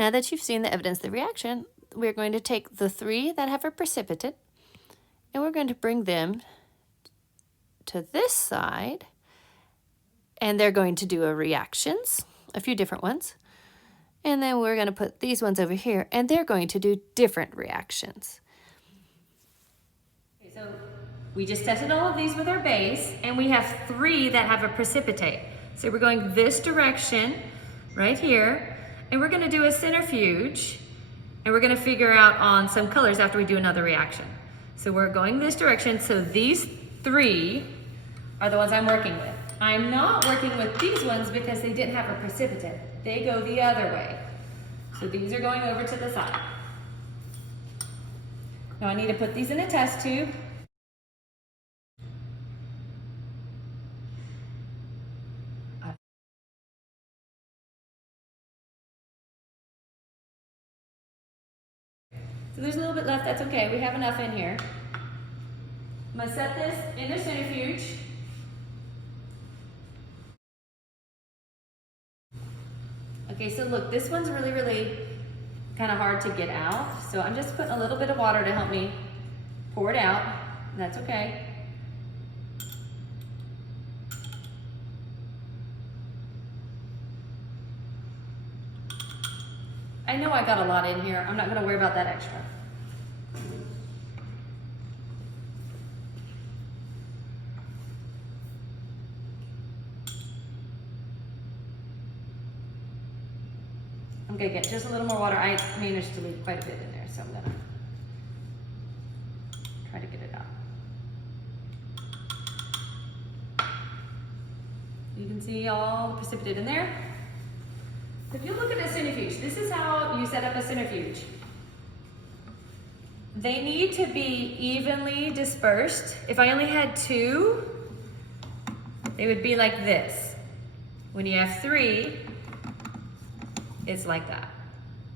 Now that you've seen the evidence of the reaction, we're going to take the three that have a precipitate and we're going to bring them to this side, and they're going to do a reactions, a few different ones. And then we're going to put these ones over here, and they're going to do different reactions. Okay, so we just tested all of these with our base, and we have three that have a precipitate. So we're going this direction right here, and we're going to do a centrifuge, and we're going to figure out on some colors after we do another reaction. So we're going this direction, so these three are the ones I'm working with. I'm not working with these ones because they didn't have a precipitate. They go the other way. So these are going over to the side. Now I need to put these in a test tube. So there's a little bit left, that's okay. We have enough in here. I'm gonna set this in the centrifuge. Okay, so look, this one's really kind of hard to get out. So I'm just putting a little bit of water to help me pour it out. That's okay. I know I got a lot in here. I'm not gonna worry about that extra. I'm gonna get just a little more water. I managed to leave quite a bit in there, so I'm gonna try to get it out. You can see all the precipitate in there. So if you look at a centrifuge, this is how you set up a centrifuge. They need to be evenly dispersed. If I only had two, they would be like this. When you have three, it's like that.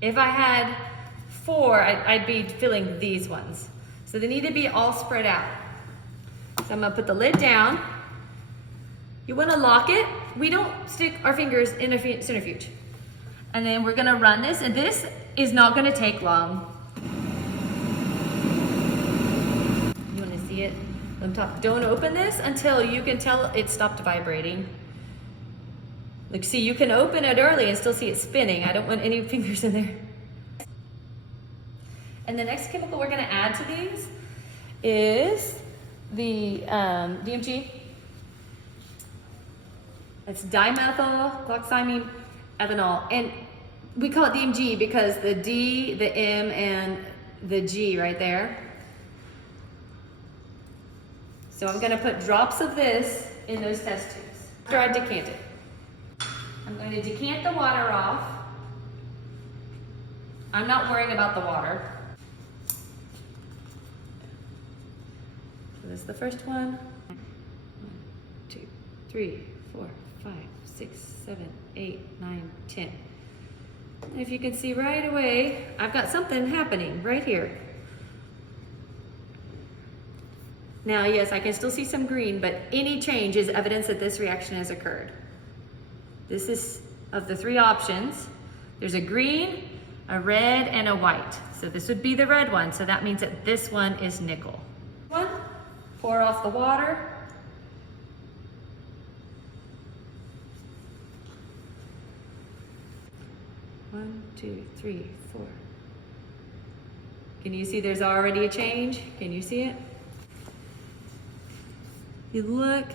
If I had four, I'd be filling these ones. So they need to be all spread out. So I'm gonna put the lid down. You wanna lock it. We don't stick our fingers in a centrifuge. And then we're gonna run this, and this is not gonna take long. You wanna see it on top? Don't open this until you can tell it stopped vibrating. Look, see, you can open it early and still see it spinning. I don't want any fingers in there. And the next chemical we're gonna add to these is the DMG. It's dimethyl glycine ethanol. And we call it DMG because the D, the M, and the G right there. So I'm gonna put drops of this in those test tubes after I decant it. I'm going to decant the water off. I'm not worrying about the water. So this is the first one. 1, 2, 3, 4, 5, 6, 7, 8, 9, 10. And if you can see right away, I've got something happening right here. Now, yes, I can still see some green, but any change is evidence that this reaction has occurred. This is, of the three options, there's a green, a red, and a white. So this would be the red one, so that means that this one is nickel. One, pour off the water. One, two, three, four. Can you see there's already a change? Can you see it? You look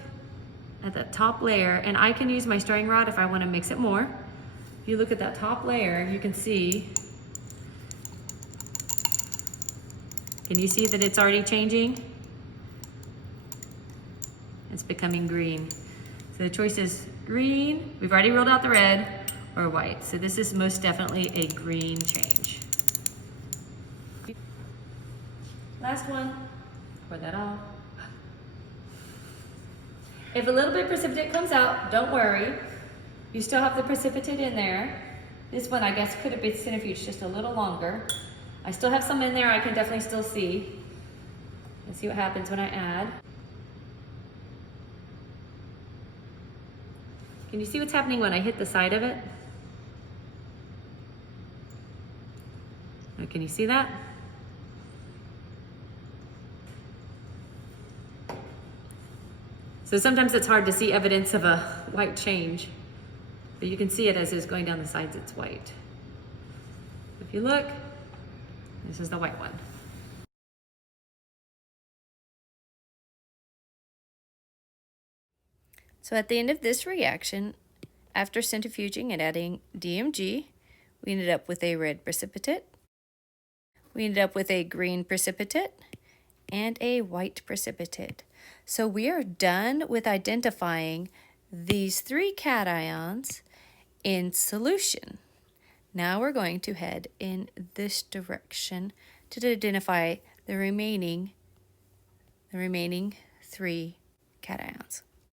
at that top layer, and I can use my stirring rod if I want to mix it more. If you look at that top layer, you can see, can you see that it's already changing? It's becoming green. So the choice is green, we've already ruled out the red, or white. So this is most definitely a green change. Last one, pour that off. If a little bit of precipitate comes out, don't worry. You still have the precipitate in there. This one, I guess, could have been centrifuged just a little longer. I still have some in there I can definitely still see. Let's see what happens when I add. Can you see what's happening when I hit the side of it? Can you see that? So sometimes it's hard to see evidence of a white change, but you can see it as it's going down the sides, it's white. If you look, this is the white one. So at the end of this reaction, after centrifuging and adding DMG, we ended up with a red precipitate. We ended up with a green precipitate and a white precipitate. So we are done with identifying these three cations in solution. Now we're going to head in this direction to identify the remaining three cations.